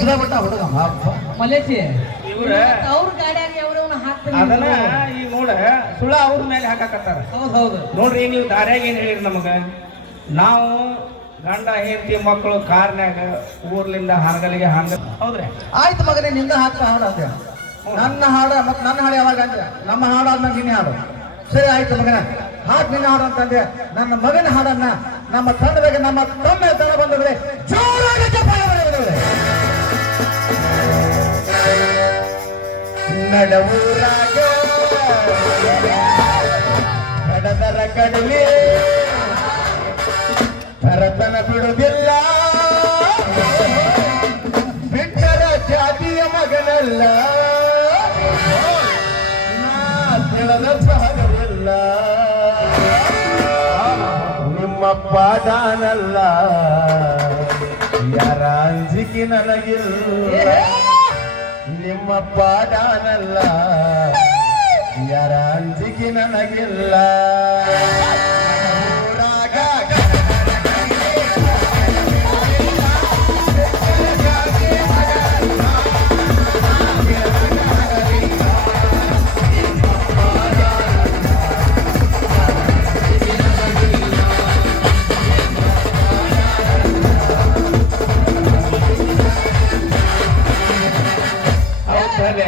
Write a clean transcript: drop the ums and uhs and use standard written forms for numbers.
ಜಿಗಿದಾಬಿಟ್ಟ ಹುಡುಗ ಮಲೇಶಿ ಇವ್ರ ಅವ್ರ ಗಾಡಿಯಾಗಿ ಅವ್ರವನ್ನ ಹಾಕ್ತಾರೆ ಅದನ್ನ ಈಗ ನೋಡ ಸುಳ ಅವ್ರ ಮೇಲೆ ಹಾಕಾಕತ್ತಾರ. ಹೌದು ನೋಡ್ರಿ ಈಗ ನೀವು ದಾರ್ಯಾಗ ಏನ್ ಹೇಳಿರಿ ನಮಗ, ನಾವು ಗಂಡ ಹೆಂಡತಿ ಮಕ್ಕಳು ಕಾರ್ನ್ಯಾಗ ಊರ್ಲಿಂದ ಹಾನಗಲ್ಲಿಗೆ ಹೌದ್ರಿ. ಆಯ್ತು ಮಗನೇ ನಿಂದ ಹಾಕ್ತಾ ಹಾಡು ಅಂದೆ, ನನ್ನ ಹಾಡ ಮತ್ತೆ ನನ್ನ ಹಾಡು ಯಾವಾಗ ಅಂದ್ರೆ ನಮ್ಮ ಹಾಡು ಆದ್ಮೇಲೆ ನಿನ್ನೆ ಹಾಡು. ಸರಿ ಆಯ್ತು ಮಗನ ಹಾಡು ನಿನ್ನ ಹಾಡು ಅಂತಂದೆ. ನನ್ನ ಮಗನ ಹಾಡನ್ನ ನಮ್ಮ ತಂಡದಾಗ ನಮ್ಮ ತಮ್ಮ ತಂಡ ಬಂದವ್ರೆ ಜೋರಾಗಿ ಚಪ್ಪಾಳೆ ಹೊಡೆಯುವವರೇ. ನಡವೂರಾಗ ಕಡದರ ಕಡಲಿ ಭರತನ ಬಿಡುವುದಿಲ್ಲ, ಬಿಟ್ಟರ ಜಾತಿಯ ಮಗನಲ್ಲ, ನಾ ತಿಳಿದ ಸಹಜವಿಲ್ಲ, ನಿಮ್ಮ ಪಾದಾನಲ್ಲ, ಯಾರ ಅಂಜಿಕೆ ನನಗಿಲ್ಲ, ನಿಮ್ಮ ಪಾದಾನಲ್ಲ, ಯಾರ ಅಂಜಿಕೆ ನನಗಿಲ್ಲ.